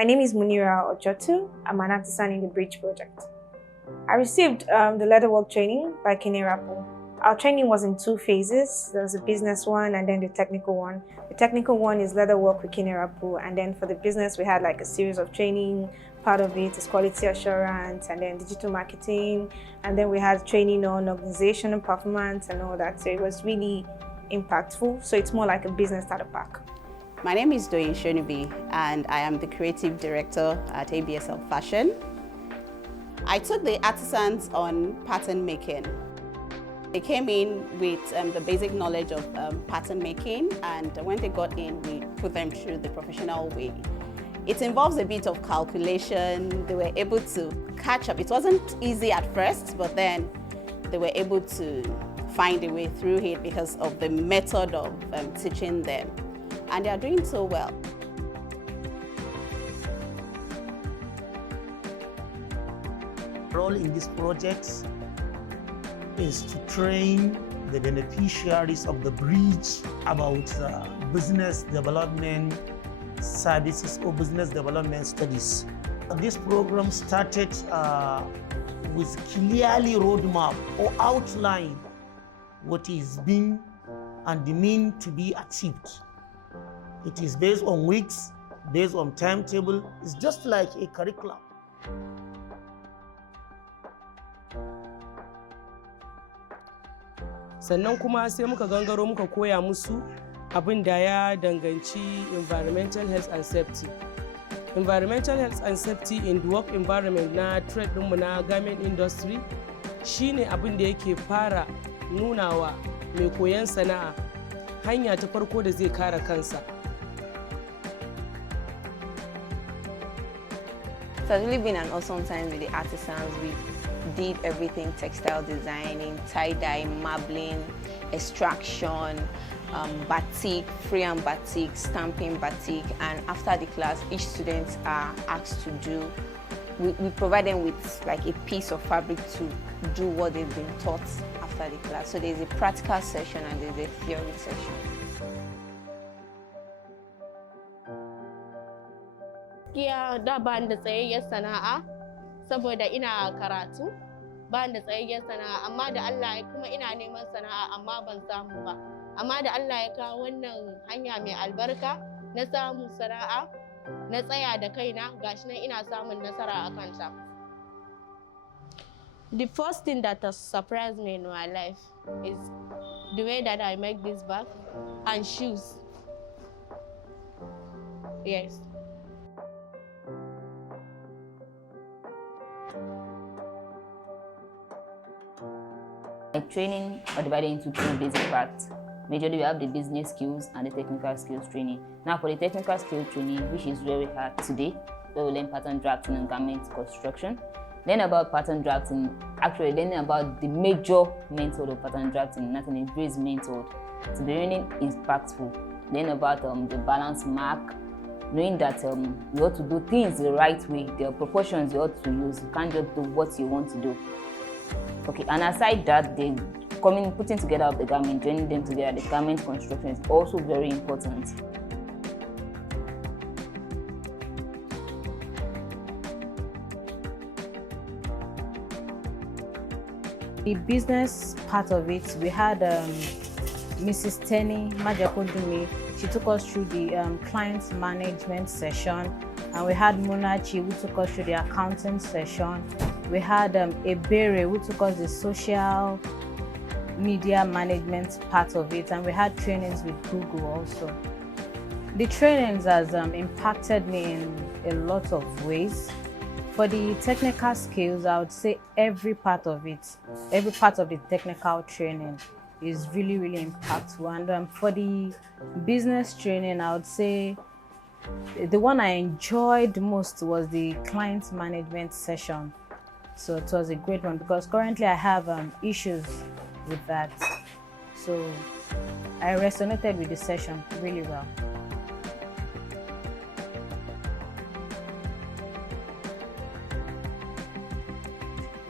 My name is Munira Ojotu. I'm an artisan in the Bridge project. I received the leatherwork training by Kinerapo. Our training was in 2 phases. There was a business one and then the technical one. The technical one is leatherwork with Kinerapo, and then for the business we had like a series of training. Part of it is quality assurance and then digital marketing, and then we had training on organization and performance and all that. So it was really impactful. So it's more like a business starter pack. My name is Doyin Shonubi and I am the creative director at ABSL Fashion. I took the artisans on pattern making. They came in with the basic knowledge of pattern making, and when they got in, we put them through the professional way. It involves a bit of calculation. They were able to catch up. It wasn't easy at first, but then they were able to find a way through it because of the method of teaching them. And they are doing so well. Role in this project is to train the beneficiaries of the bridge about business development services or business development studies. This program started with clearly roadmap or outline what is being and the mean to be achieved. It is based on weeks, based on timetable. It's just like a curriculum. Sannan kuma sai muka gangaro muka koya musu abin da ya danganci environmental health and safety. Environmental health and safety in the work environment na trade ɗinmu na garment industry shine abin da yake fara nunawa mai koyon sana'a hanya ta farko da zai kare kansa. So it's really been an awesome time with the artisans. We did everything: textile designing, tie-dye, marbling, extraction, batik, freehand batik, stamping batik, and after the class, each student are asked to do, we provide them with like a piece of fabric to do what they've been taught after the class. So there's a practical session and there's a theory session. Gaskiya da ba da tsayayyar sana'a saboda ina karatu, ba da tsayayyar sana'a, amma da Allah ya kuma ina neman sana'a amma ban samu ba. Amma da Allah ya kawo wannan hanya mai albarka na samu sana'a, na tsaya da kaina, gashi nan ina samun nasara a kanta. The first thing that has surprised me in my life is the way that I make this bag and shoes. Yes. My training are divided into 2 basic parts. Majorly, we have the business skills and the technical skills training. Now, for the technical skills training, which is very hard today, we will learn pattern drafting and garment construction. Learn about pattern drafting, actually learning about the major method of pattern drafting, not an increased method. To be really impactful. Learn about the balance mark, knowing that you ought to do things the right way. There are proportions you ought to use. You can't just do what you want to do. Okay, and aside that, putting together of the garment, joining them together, the garment construction is also very important. The business part of it, we had Mrs. Tenny Majakondumi. She took us through the client management session, and we had Munachi who took us through the accounting session. We had Ebere who took us the social media management part of it, and we had trainings with Google also. The trainings has impacted me in a lot of ways. For the technical skills, I would say every part of it, every part of the technical training is really, really impactful. And for the business training, I would say the one I enjoyed most was the client management session. So it was a great one because currently I have issues with that. So I resonated with the session really well.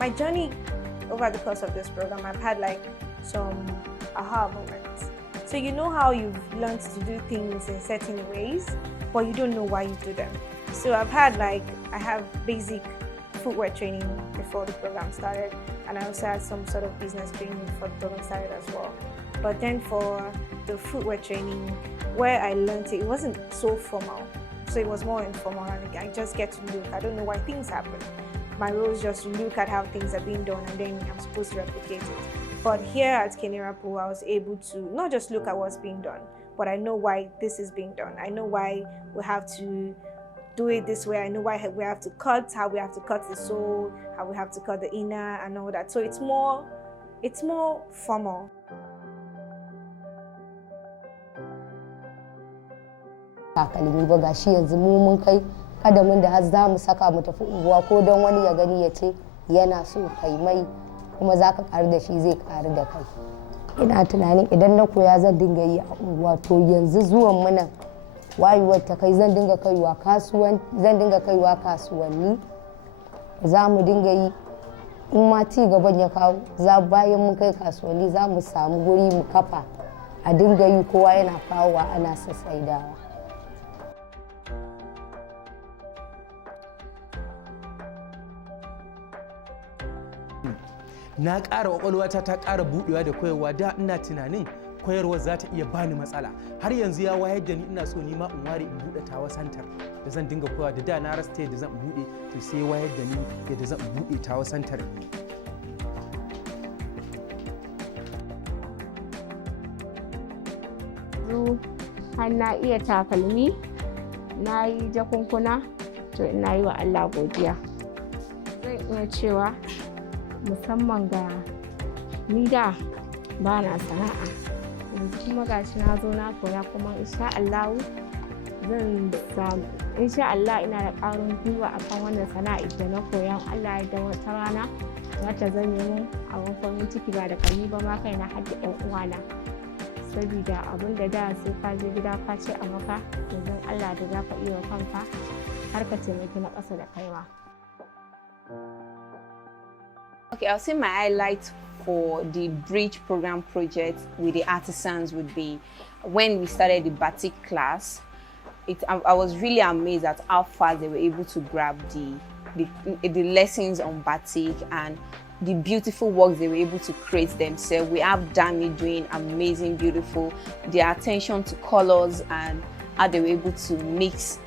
My journey over the course of this program, I've had like some aha moments. So you know how you've learned to do things in certain ways, but you don't know why you do them. So I have basic footwear training before the program started, and I also had some sort of business training before the program started as well. But then for the footwear training, where I learned it wasn't so formal. So it was more informal, and I just get to look. I don't know why things happen. My role is just to look at how things are being done, and then I'm supposed to replicate it. But here at Kenerapo, I was able to not just look at what's being done, but I know why this is being done. I know why we have to do it this way. I know why we have to cut, how we have to cut the sole, how we have to cut the inner and all that. So it's more formal. Takalmi ba gashi yanzu mu mun kai kadamin da har za mu saka mu tafi unguwa ko don wani ya gani ya ce yana so kai mai kuma za ka ƙaru da shi zai ƙaru da kai. Ina tunanin idan na koya zan dinga yi a unguwa, to yanzu zuwan mu nan wayewar ta kai zan dinga kaiwa kasuwanni, za mu dinga yi in ma ci gaban ya kawo bayan mun kai kasuwanni za mu samu guri mu kafa a dinga yi, kowa yana kawowa ana sassaidawa. Na ƙara ƙwaƙwalwata ta ƙara buɗewa da koyarwa. Da ina tunanin koyarwa za ta iya bani matsala, har yanzu ya wayar da ni. Ina so ni ma in ware in buɗe tawa santar da zan dinga koyawa. Da na rasa ta yadda zan buɗe, to sai wayar da ni yadda zan buɗe tawa santar. Har na iya takalmi, na yi jakunkuna, to ina yi wa Allah godiya. Zan iya cewa musamman ga ni da ba na sana'a, yanzu kuma gashi na zo na koya, kuma insha Allah zan samu, insha Allah ina da ƙarin gwiwa akan wannan sana'a da na koya. Allah ya da wata rana za ta zame mun abin farin ciki, ba da kani ba ma kaina har da ƴan uwana, saboda abin da sai ka je gida ka ce a maka, yanzu Allah da za ka iya kanka har ka taimaki na ƙasa da kaiwa. Okay, I'll say my highlight for the bridge program project with the artisans would be when we started the batik class. I was really amazed at how fast they were able to grab the lessons on batik and the beautiful works they were able to create themselves. We have Dami doing amazing, beautiful, their attention to colors and how they were able to mix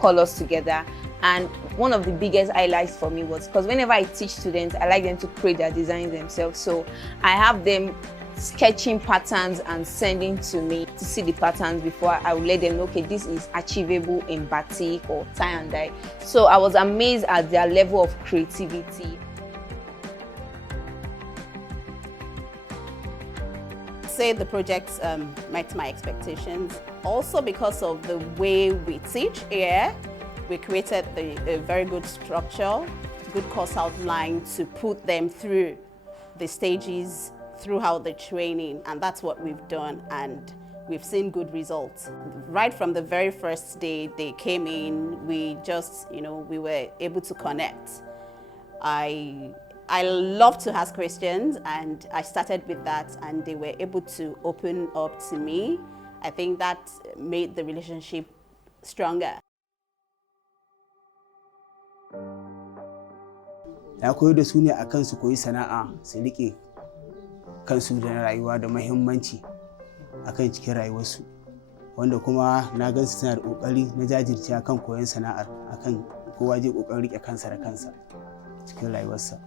colors together. And one of the biggest highlights for me was because whenever I teach students, I like them to create their designs themselves. So I have them sketching patterns and sending to me to see the patterns before I will let them know, okay, this is achievable in batik or tie and dye. So I was amazed at their level of creativity. Say the projects met my expectations, also because of the way we teach here. We created a very good structure, good course outline to put them through the stages throughout the training, and that's what we've done, and we've seen good results. Right from the very first day they came in, we just, we were able to connect. I love to ask questions, and I started with that, and they were able to open up to me. I think that made the relationship stronger. Na koyar da su ne akan su koyi sana'a, su rike kansu da rayuwa da muhimmanci akan cikin rayuwarsu, wanda kuma na gan su suna da kokari na jajirce akan koyon sana'ar, akan kowa je kokarin rike kansa da kansa cikin rayuwarsa.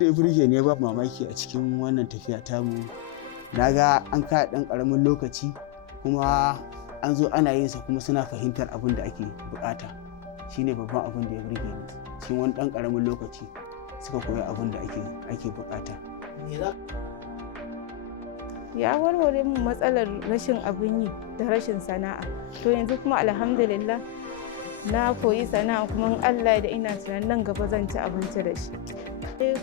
Da burge ne ba mamaki a cikin wannan tafiya tamu. Na ga an ka dan karamin lokaci kuma an zo ana yin sa kuma suna fahimtar abin da ake bukata. Shine babban abin da ya burge ni. Cikin wani dan karamin lokaci suka koyi abin da ake bukata. Ya warware mu matsalar rashin abin yi da rashin sana'a. To yanzu kuma alhamdulillah na koyi sana'a, kuma Allah da ina tunanin nan gaba zan ci abinci da shi.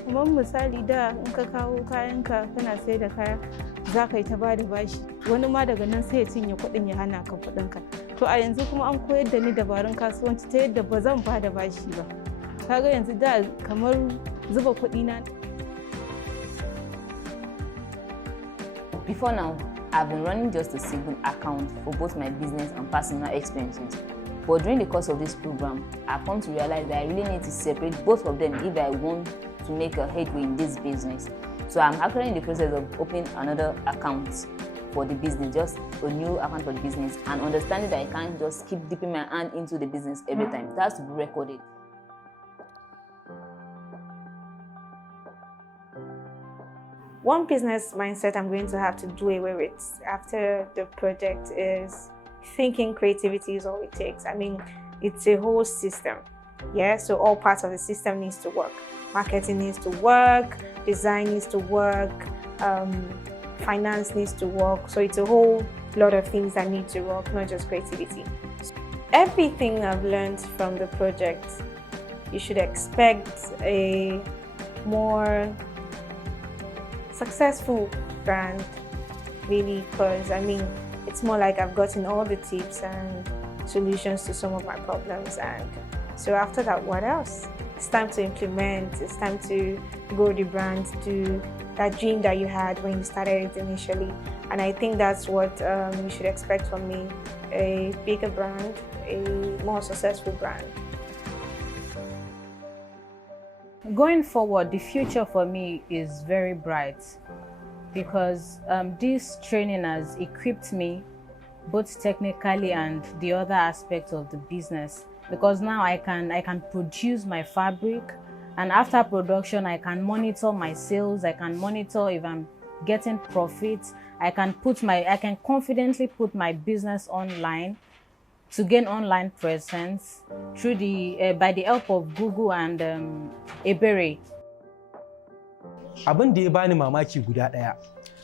Kuma misali da in ka kawo kayanka kana sai da kaya za ka yi ta bada bashi, wani ma daga nan sai ya cinye kuɗin ya hana ka kuɗinka. To a yanzu kuma an koyar da ni dabarun kasuwanci ta yadda ba zan bada bashi ba. Kaga yanzu da kamar zuba kuɗi na. Before now, I've been running just a single account for both my business and personal expenses. But during the course of this program, I've come to realize that I really need to separate both of them if I want to make a headway in this business. So I'm actually in the process of opening another account for the business, just a new account for the business, and understanding that I can't just keep dipping my hand into the business every time. It has to be recorded. One business mindset I'm going to have to do away with after the project is thinking creativity is all it takes. I mean, it's a whole system. Yeah, so all parts of the system needs to work. Marketing needs to work, design needs to work, finance needs to work. So it's a whole lot of things that need to work, not just creativity. Everything I've learned from the project, you should expect a more successful brand, really, because I mean, it's more like I've gotten all the tips and solutions to some of my problems, and so after that, what else? It's time to implement, it's time to grow the brand to that dream that you had when you started it initially. And I think that's what you should expect from me, a bigger brand, a more successful brand. Going forward, the future for me is very bright because this training has equipped me both technically and the other aspects of the business, because now I can produce my fabric, and after production I can monitor my sales, I can monitor if I'm getting profits, I can confidently put my business online to gain online presence through by the help of Google and Aspire. Abin da ya bani mamaki guda ɗaya,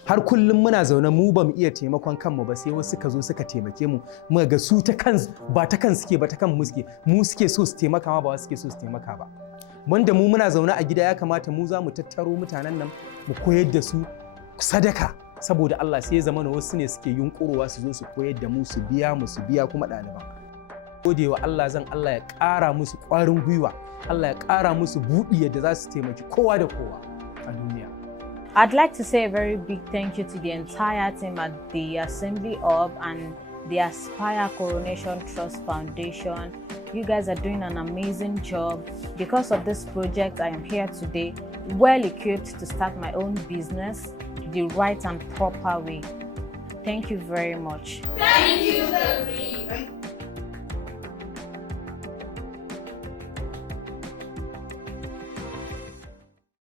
har kullum muna zaune mu ba mu iya taimakon kanmu ba, sai wasu suka zo suka taimake mu, muka ga su ta kan ba ta kan suke ba ta kan mu suke so su taimaka ma ba suke so su taimaka ba. Wanda mu muna zaune a gida ya kamata mu za mu tattaro mutanen nan mu koyar da su sadaka saboda Allah, sai ya zama wasu ne suke yunkurowa su zo su koyar da mu, su biya kuma ɗaliban. Godewa Allah, Allah ya ƙara musu ƙwarin gwiwa, Allah ya ƙara musu buɗi yadda za su taimaki kowa da kowa a duniya. I'd like to say a very big thank you to the entire team at the Assembly Hub and the Aspire Coronation Trust Foundation. You guys are doing an amazing job. Because of this project, I am here today, well equipped to start my own business the right and proper way. Thank you very much. Thank you, Sabri.